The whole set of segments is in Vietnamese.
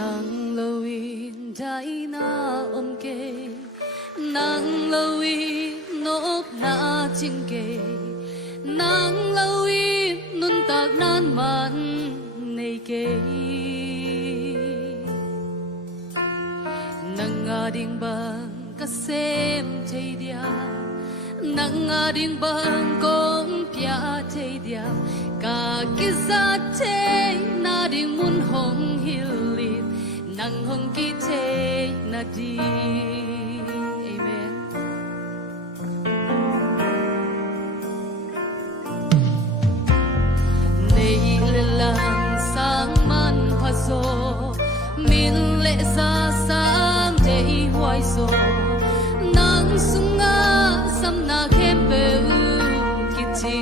nang lawin dai na omke nang lawin nop na chingke nang lawin nun tag nan man nei ke nang ading bang kasem thei dia nang ading bang kong pya thei dia ka kisa thei na ding mun hong hilin nang hong ki thei na di. Amen. Nei le lang sang man phaso min le sa sang dei huai so nang sunga sam na khem pe ki chi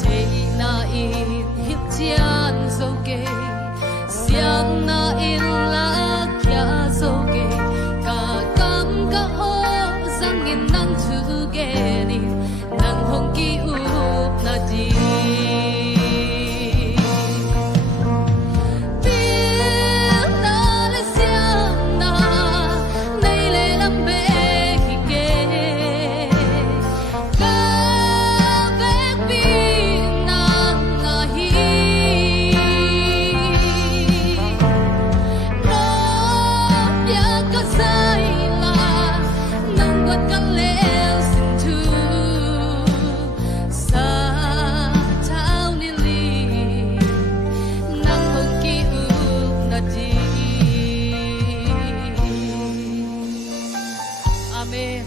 thei na in hip chian so ke siang na in la kya so ke ka kam ka ho sang in nang chu ge ni nang hong ki u na di. Amen.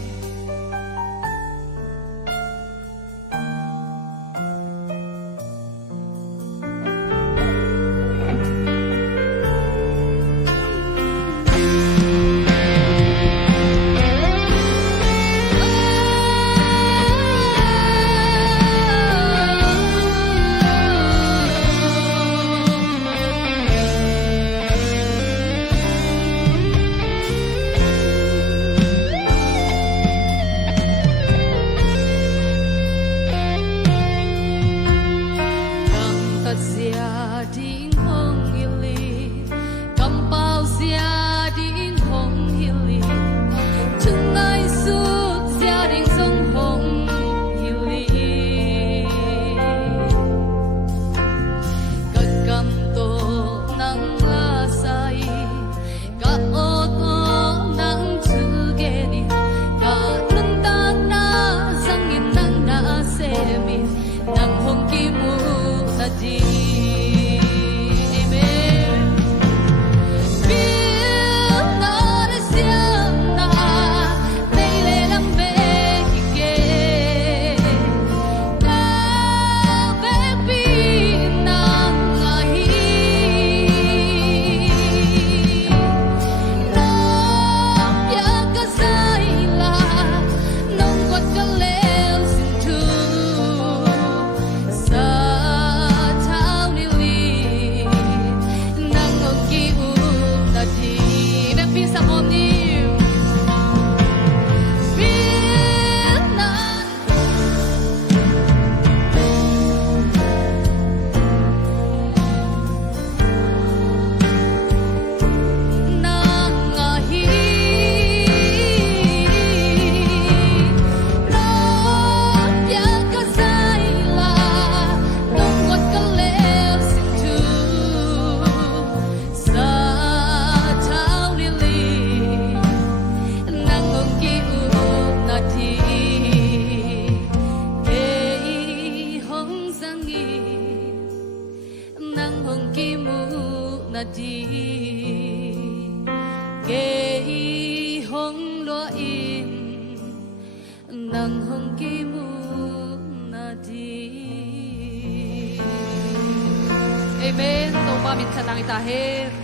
Di ke hong lo in nang hong ki mu na di. Amen. So, pamit sa langit ahir.